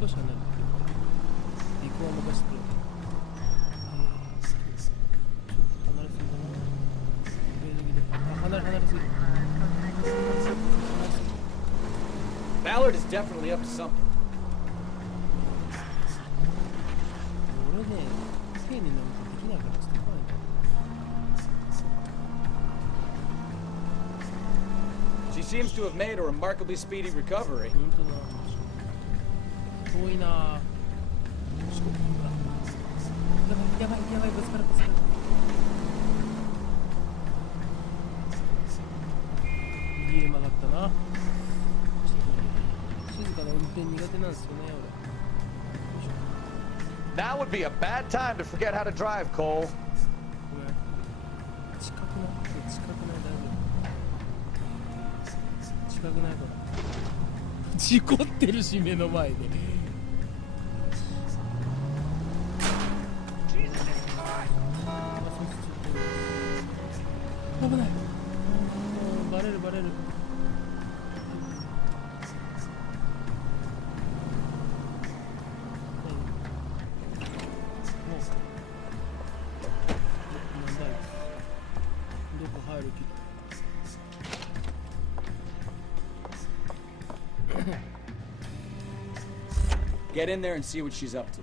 少し離れてる。尾行は任せてくれ。ちょっと離れすぎだな。離れすぎ。Ballard is definitely up to something. 俺ね、丁寧なことできないからちょっと怖いな。She seems to have made a remarkably speedy recovery. 本当だ。遠いな。やばい、ぶつかる。右へ曲がったな。静かな運転苦手なんですよね、俺。Now would be a bad time to forget how to drive, Cole. 近くない大丈夫。近くないから事故ってるし目の前で危ない。バレるどこ入る気だ。Get in there and see what she's up to.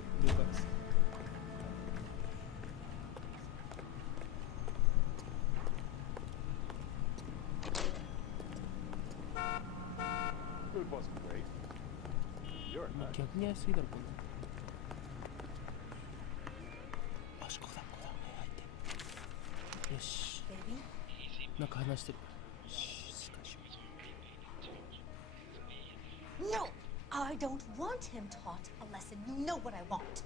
Food wasn't great. You're 逆にやりすぎだろこんな。あ、ここだ入ってよし。なんか話してる。No, I don't want him taught a lesson. You know what I want.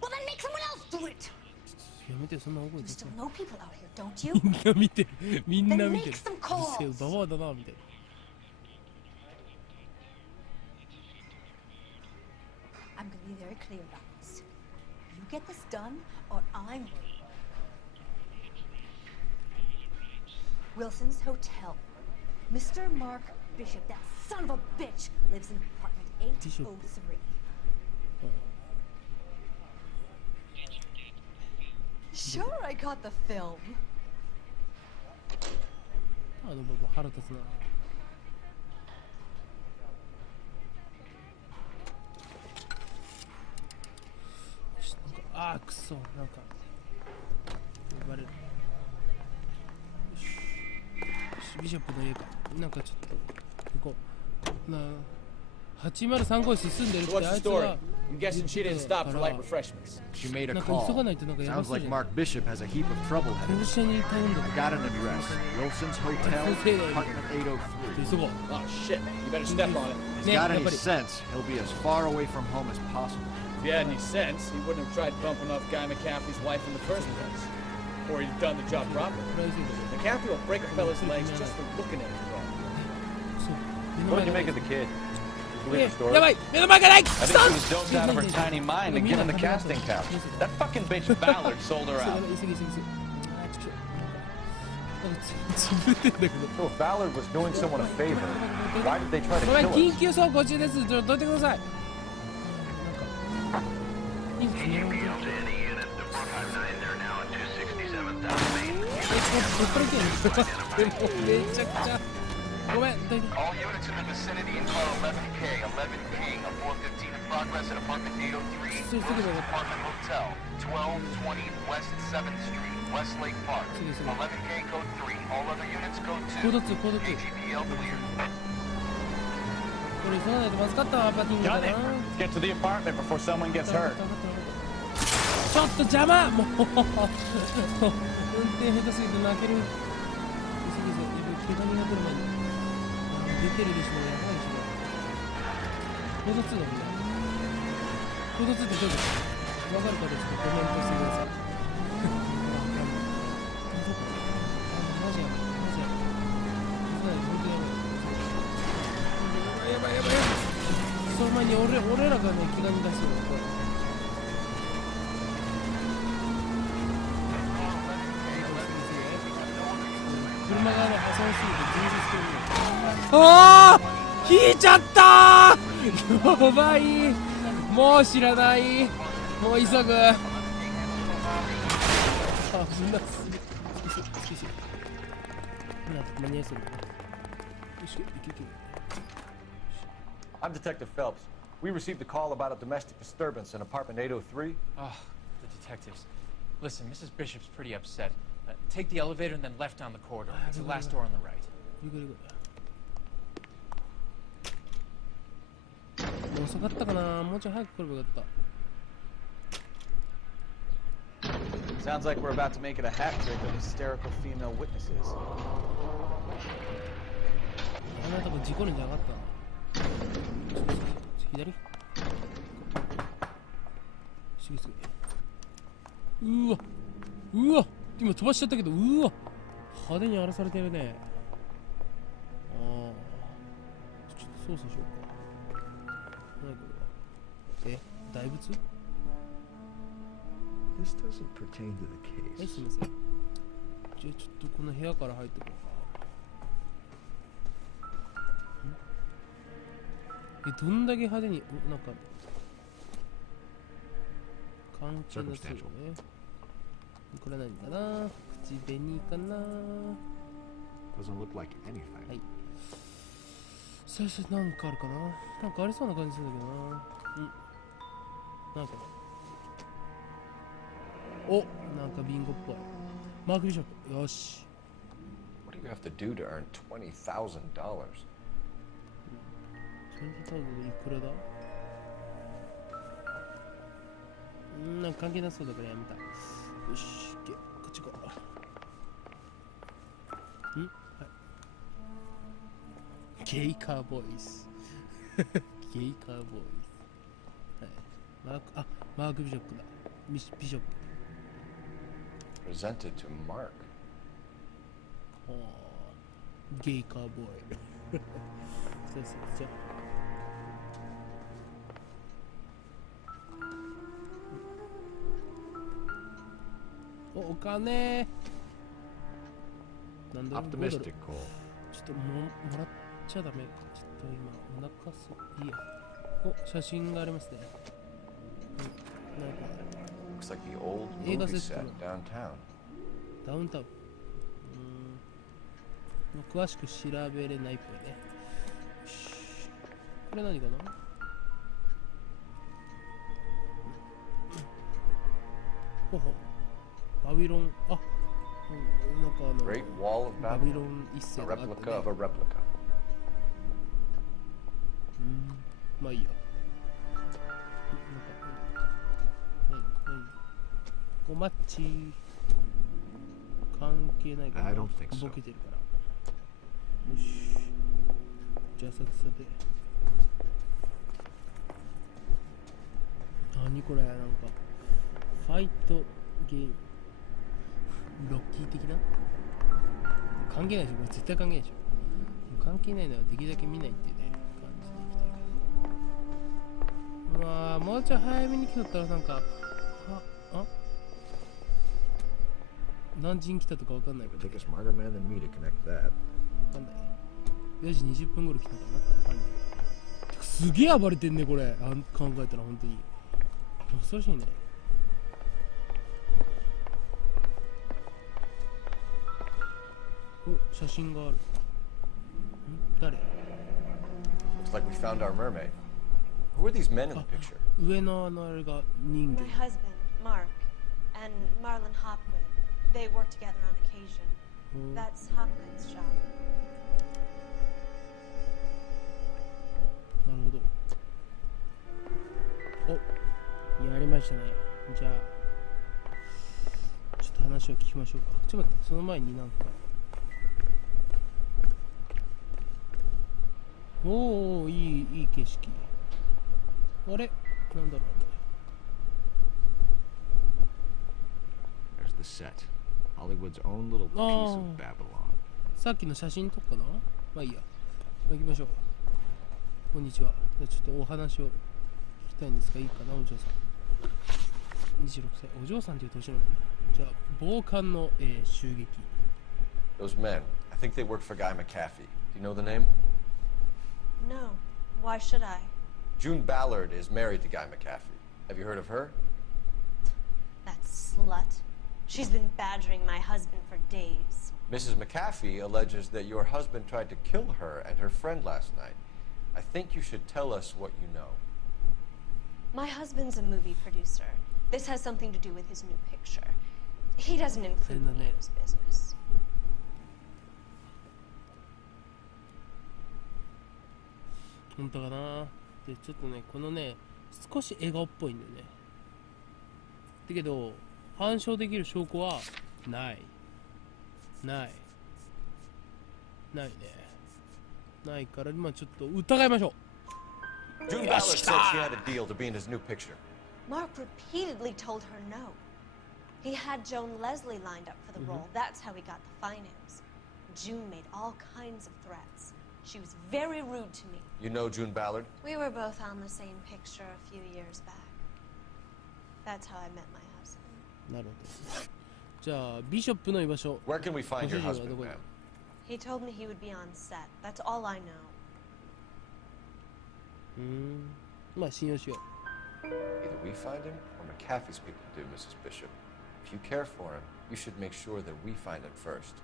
Well, then make someone else do it. やめてそんな大声 You で。 still know people out here, don't you? みんな見てる。みんな Then 見てる。 make some calls. ババアだなみたいな。I'm gonna be very clear about this. You get this done, or I'm leaving. Wilson's Hotel. Mr. Mark Bishop, that son of a bitch, lives in apartment 803. Sure, I caught the film. あのババ腹立つな。あーくそなんか呼ばれる。ビショップの家か。なんかちょっと行こう。803号進んでるってあいつが。I'm guessing she didn't stop for light refreshments. She made a なんか call. 急がないとなんかやば Sounds そう like じゃない。 Mark Bishop has a heap of trouble ahead 殺 of し him. 屋に頼んだ。 I got an address. Wilson's Hotel, apartment 803. 急ごう。 Oh shit, man. You better step on it. If he's got any sense, he'll be as far away from home as possible. If he had any sense, he wouldn't have tried bumping off Guy McCaffrey's wife in the first place. Or he'd have done the job properly. McCaffrey will break a fella's legs just for looking at him wrong. What did you make of the kid? Believe the story? やばい目の前がない。 I think she was doped out of her tiny mind and given the casting couch. That fucking bitch Ballard sold her out. So if Ballard was doing someone a favor, why did they try to ごめん kill 緊 us? 急走行中です。ちょっとどいてください。めちゃくちゃごめん。 All units in the vicinity and call 11K, 11 King, a 415 in progress at apartment 803, apartment hotel, 1220 West 7th Street, Westlake Park, 11K code 3, all other units code 2, コード2 AGPL cleared. これ急がないとまずかったわパティングだ Got な。 it. Let's get to the apartment before someone gets hurt. ちょっと邪魔もう運転下手すぎて泣ける。急げ急げ。怪我人が来る前に出てるでしょ。やばいでしょ。コード2だもんね。コード2ってどうですか。わかる方ちょっとコメントしてください。マジやばいマジやばい。本当やばいやばいやばいやばい。その前に俺らがね怪我人出してるのこれ。車がね破損すぎて停止してるの。ああ引いちゃったーやばいもう知らないもう急ぐあみんな好き間に合いそうだよしいけいけ I'm Detective Phelps. We received a call about a domestic disturbance in apartment 803. Oh, the detectives. Listen, Mrs. Bishop's pretty upset. Take the elevator and then left down the corridor. It's the last door on the right. You gotta go. 遅かったかなもうちょい早く来ればよかった Sounds like we're about to make it a hat trick of hysterical female witnesses. あなたが事故るんじゃなかった左すぐうわ今飛ばしちゃったけどうわ派手に荒らされてるねああちょっと操作しようか何これは大仏 This doesn't pertain to the はい case. すいませんじゃあちょっとこの部屋から入ってこうかどんだけ派手になんか関係なそうねこれ何かな口紅かな Doesn't look like anything. はい最初なんかあるかななんかありそうな感じするんだけどななんかおなんかビンゴっぽいマークビショップよし What do you have to do to earn $20,000? 20,000でいくらだなんか関係なそうだからやめたよしこっち行こうはいゲイカーボーイズゲイカーボーイズはいマークビショップだビショップ Presented to Mark. ゲイカーボーイそうそうじゃあお金なんだろう Optimistic call. ちょっともらっちゃダメちょっと今お腹そういいやお写真がありますねなんか Looks like the old 映画 movie セッ set トの downtown. ダウンタウン詳しく調べれないっぽいねよしこれ何かなほほバビロンなんかGreat Wall of バビ Babylon. ロン一世 A があって、ね、 replica of a replica. まあいいやおマッチ関係ないから I don't think so. ボケてるからよしじゃあさて何これなんかファイトゲームロッキー的な関係ないでしょこれ絶対関係ないでしょ関係ないのはできるだけ見ないっていうね感じでいきたいけどうわーもうちょい早めに来とったらなんか何時に来たとかわかんないけ It ど would take a smarter man than me to connect that. わかんない4時20分頃来たかなすげえ暴れてんねこれ考えたら本当に恐ろしいねお写真がある誰 Looks like we found our mermaid. Who are these men in the picture? 上のあれが人魚 My husband, Mark, and Marlon Hopgood. They work together on occasion. That's Hopgood's job. なるほどおやりましたねじゃあちょっと話を聞きましょうかちょっと待ってその前になんかおおいい景色あれなんだろうね There's the set. Hollywood's own little piece of Babylon. さっきの写真撮っかなまあいいや行きましょうこんにちはじゃあちょっとお話を聞きたいんですがいいかなお嬢さん26歳お嬢さんっていう年なのかなじゃあ暴漢の、襲撃 Those men. I think they work for Guy McAfee. Do you know the name? No. Why should I? June Ballard is married to Guy McCaffrey. Have you heard of her? That slut. She's been badgering my husband for days. Mrs. McAfee alleges that your husband tried to kill her and her friend last night. I think you should tell us what you know. My husband's a movie producer. This has something to do with his new picture. He doesn't include me in his business. 本当かな。でちょっとね、このね少し笑顔っぽいんだよね。だけど反証できる証拠はないね。ないから今ちょっと疑いましょう。 June Ballard said she had a deal to be in his new picture. Mark repeatedly told her no. He had Joan Leslie lined up for the role. That's how he got the finance. June made all kinds of threats. She was very rude to me. You know June Ballard? We were both on the same picture a few years back. That's how I met my husband. なるほど。じゃあビショップの居場所。 Where can we ご find 主 your 人は husband, どこに ma'am? He told me he would be on set. That's all I know. まあ信用しよ Either we find him or McAfee's people do, Mrs. Bishop. If you care for him, you should make sure that we find him first.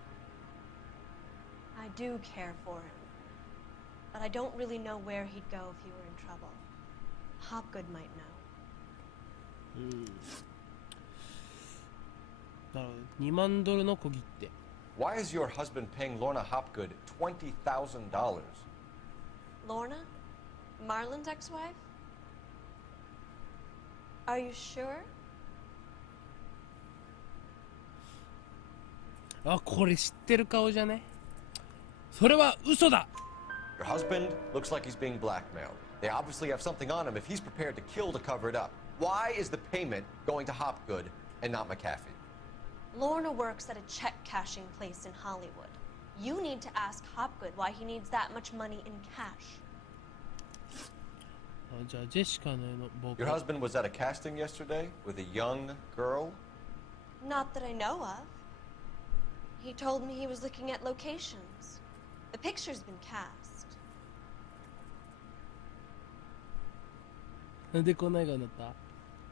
I do care for him. But I don't really know where he'd go if he were in trouble. Hopgood might know. う。なるほど。2万ドルの小切手。 Why is your husband paying Lorna Hopgood $20,000? Lorna? Marlon's ex-wife? Are you sure? あ、これ知ってる顔じゃね。それは嘘だ。 Your husband looks like he's being blackmailed. They obviously have something on him if he's prepared to kill to cover it up. Why is the payment going to Hopgood and not McAfee? Lorna works at a check-cashing place in Hollywood. You need to ask Hopgood why he needs that much money in cash. あ、じゃあジェシカの僕。 Your husband was at a casting yesterday with a young girl? Not that I know of. He told me he was looking at locations. The picture's been cast. なんでこんな映画になった？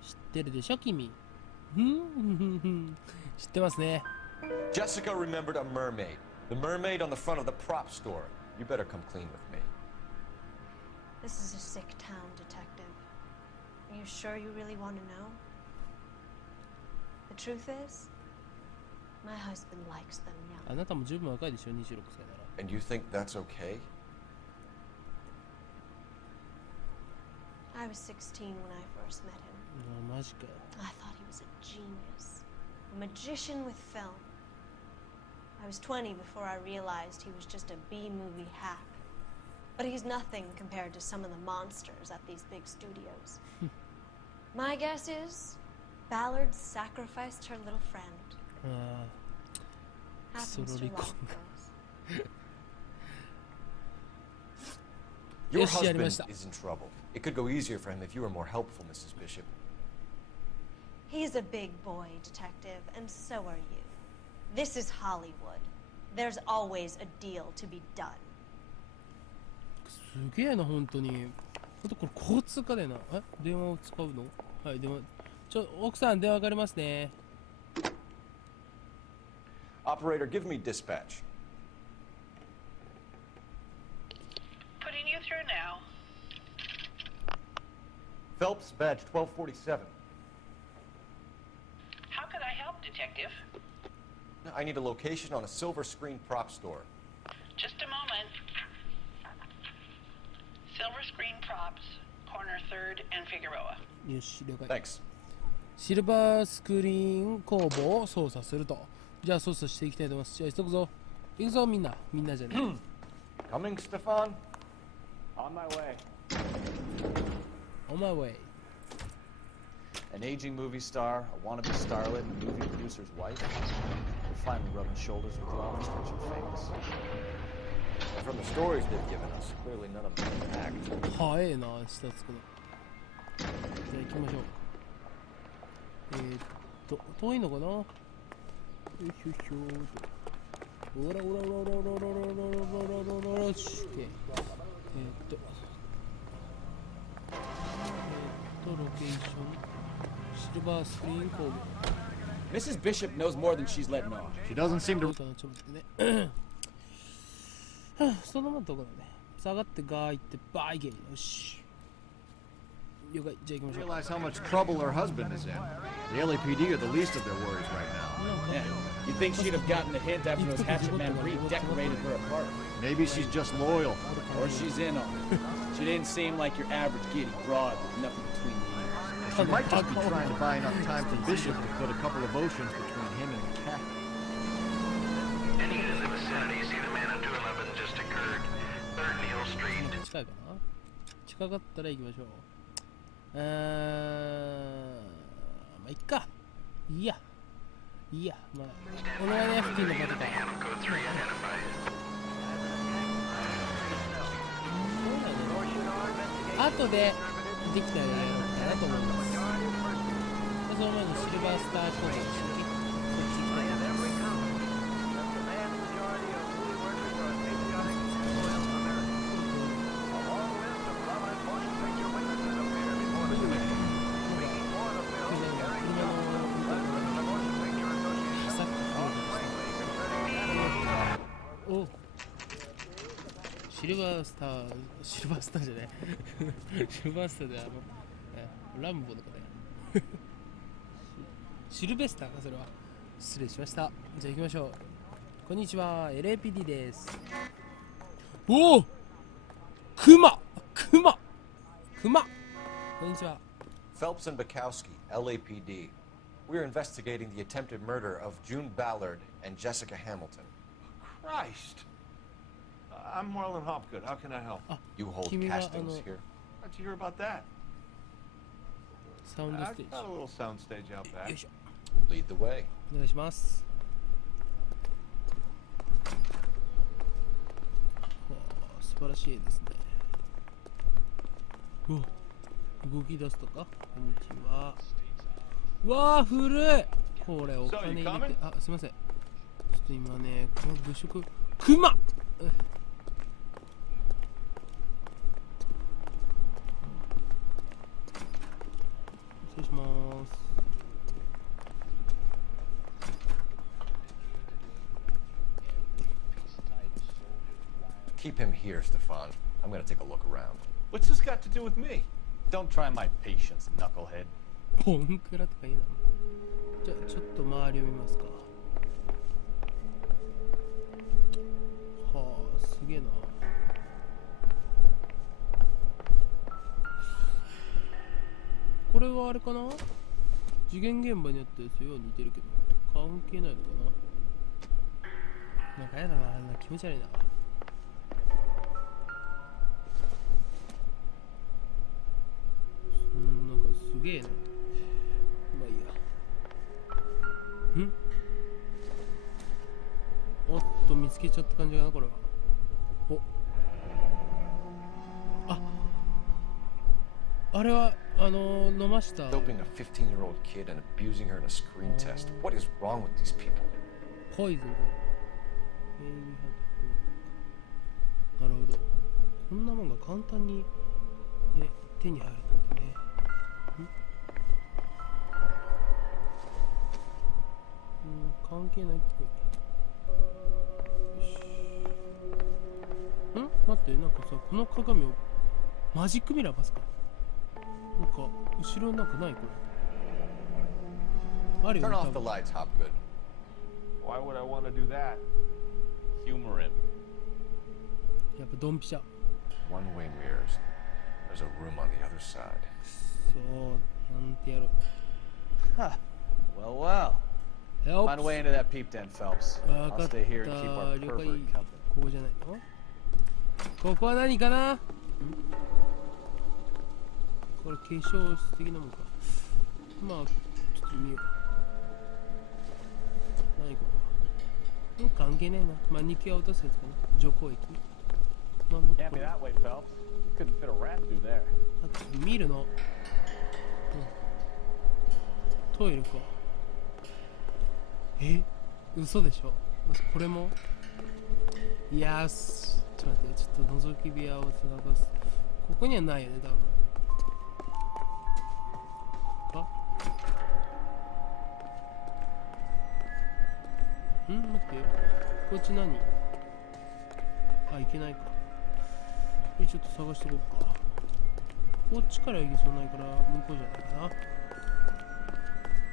知ってるでしょ君。知ってますね。 Jessica remembered a mermaid. The mermaid on the front of the prop store. You better come clean with me. This is a sick town, detective. Are you sure you really want to know? The truth is, my husband likes them young. あなたも十分若いでしょ、26歳なら。 And you think that's okay? I was 16 when I first met him. あ、マジかよ。 I thought he was a genius, a magician with film. I was 20 before I realized he was just a B-movie hack. But he's nothing compared to some of the monsters at these big studios. My guess is, Ballard sacrificed her little friend. ああ、 Happens to a lot of girls. Your Yes, husband Yarimashita. is in trouble. It could go easier for him if you were more helpful, Mrs. Bishop. He's a big boy, detective, and so are you. This is Hollywood. There's always a deal to be done. すげえな、本当に。あとこれ交通課だよな。え、電話を使うの？はい、電話。奥さん、電話上がりますね。 Operator, give me dispatch. Putting you through now. Phelps, badge 1247. How can I help, Detective? I need a location on a silver screen prop store. Just a moment. Silver screen props, corner 3rd and Figueroa. よし、了解。 Thanks. シルバースクリーン工房を操作すると。じゃあ操作していきたいと思います。じゃあ急ぐぞ。行くぞ、みんな。みんなじゃね。 Coming, Stefan? On my way. On my way. An aging movie star, a wannabe starlet, and a movie producer's wife. We're finally rubbing shoulders with the honest rich and famous. From the stories they've given us, clearly none of them can act. 早えな、下つくの。じゃあ行きましょう。遠いのかな？よいしょよいしょと。おらおらおらおらおらおらおらおらおらおらおらおらおら。オッケー。ロケーションシルバースクリーン工房 Mrs. Bishop knows more than she's letting on. She doesn't seem to. ちょっと待ってねそのままどこだね下がってガー行ってバー行けよし了解じゃあ行きましょう Realize how much trouble her husband is in. The LAPD are the least of their worries right now. Yeah. You'd think she'd have gotten the hint after those hatchet men redecorated her apartment. Maybe she's just loyal. Or she's in on it. She didn't seem like your average giddy broad with nothing between the ears. She might just be trying to buy enough time for Bishop to put a couple of oceans between him and the cat. Any in the vicinity see the man on 211 just occurred. 3rd Neal Street. 近いかな近かったら行きましょうまあいっかいいやまあお願いね付近のパトカー後でできたらやろうかなと思いますその前にシルバースターコードをしてこっち行きおシルバースターじゃないシルバースターでランボーとかねシルベスターかそれは失礼しましたじゃあ行きましょうこんにちは LAPD ですおおクマこんにちは Phelps and Bukowski, LAPD. We're investigating the attempted murder of June Ballard and Jessica Hamilton. Christ. I'm Marlon Hopgood. How can I help? You hold castings here? How'd you hear about that? Sound stage. I've got a little sound stage out back. Lead the way. お願いします素晴らしいですね動き出すとかこんにちはわあ古いこれお金入れてあすいませんちょっと今ねこの物色クマ失礼します Keep him here, Stefan. I'm gonna take a look around. What's this got to do with me? Don't try my patience, knucklehead. ポンクラとかいいなじゃあちょっと周りを見ますかはあすげえなこれはあれかな事件現場にあったやつよう似てるけど関係ないのかななんかやだな気持ち悪いななんかすげえなまあいいやおっと見つけちゃった感じかなこれはおあれは飲ました Doping a 15-year-old kid and abusing her in a screen test. What is wrong with these people? ポイズンなるほどこんなもんが簡単に、ね、手に入るんだね関係ないっぽいよし待ってなんかさこの鏡をマジックミラーますかなんか後ろになんかないこれあるよ Turn ね off the lights, Hopgood. Why would I want to do that? Humor him. やっぱドンピシャ One-way mirrors. There's a room on the other side. そうなんてやろう Well. Help. Find a way into that peep den, Phelps. わか I'll った stay here and keep our 了解 pervert company. ここじゃないのここは何かなこれ化粧室的なもんかまあちょっと見よう何これ関係ねえなマニキュア落とすやつかな除光液Can't be that way, Phelps. Couldn't fit a rat through there. あと見るの、トイレか嘘でしょこれもいやちと待って、ちょっと覗き部屋を探す。ここにはないよね、多分。待ってよ。こっち何？あ、行けないか。ちょっと探してこっか。こっちから行けそうないから向こうじゃないかな。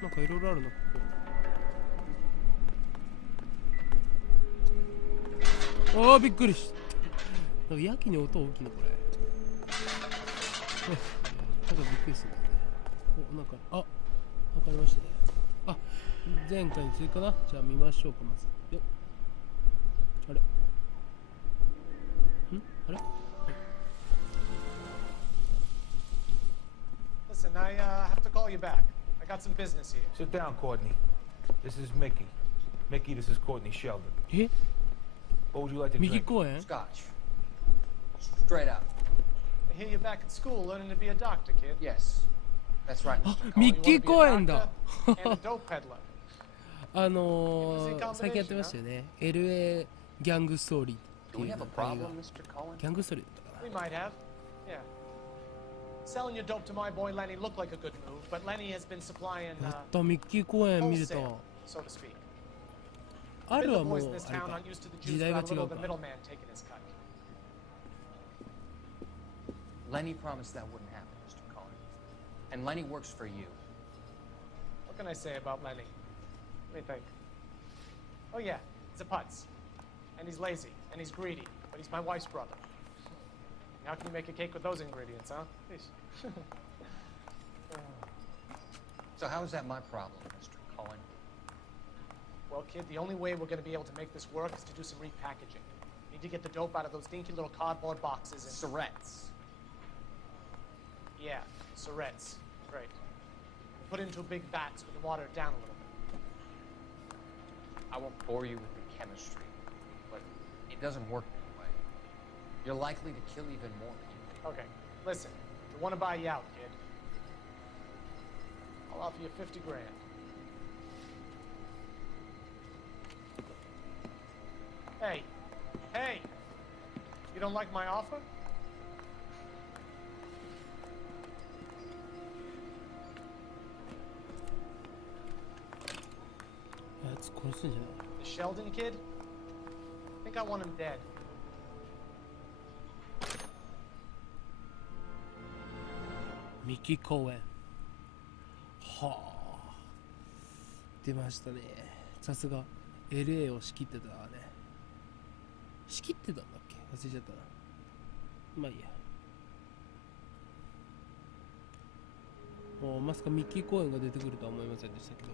なんかいろいろあるな、ここ。ああ、びっくりした。なんかやけに音大きいのこれ。なんかびっくりするね。なんか、わかりましたね。あ、前回に追加な。じゃあ見ましょうか、まず。よっ。あれあれ、Listen, I have to call you back. I got some business here. Sit down, Courtney. This is Mickey. Mickey, this is Courtney Sheldon. What would you like to drink? Scotch. Straight out. I hear you're back at school learning to be a doctor, kid. Yes. That's right, Mr. Cullen. ミッキー公園だ。 And a dope peddler. 最近やってましたよね。L.A. ギャングストーリーっていう映画。ギャングストーリーだったかな。 We might have. Yeah. Selling your dope to my boy Lenny looked like a good move, but Lenny has been supplying やった、ミッキー公園見れた。 wholesale, so to speak. あるは The もう boys あ in れ this か town aren't used to the 時 Jews 代が without 違 a う little か the middleman taking his cut. Lenny promised that wouldn't happen, Mr. Cullen. And Lenny works for you. What can I say about Lenny? Let me think. Oh yeah, he's a putz. And he's lazy, and he's greedy, but he's my wife's brother. How can you make a cake with those ingredients, huh? Please. So how is that my problem, Mr. Cullen? Well, kid, the only way we're going to be able to make this work is to do some repackaging. We need to get the dope out of those dinky little cardboard boxes and... Surrettes. Yeah, surrettes. Right. Put into big vats with the water down a little bit. I won't bore you with the chemistry, but it doesn't work that way. You're likely to kill even more people. Okay, listen. We want to buy you out, kid. I'll offer you 50 grand. Hey. Hey! You don't like my offer? あいつ殺すんじゃない？ The Sheldon kid? I think I want him dead. ミキ公園。はあ。出ましたね。さすが LA を仕切ってたわね。仕切ってたんだっけ？忘れちゃったな。まあいいや。もうまさかミッキー公園が出てくるとは思いませんでしたけど。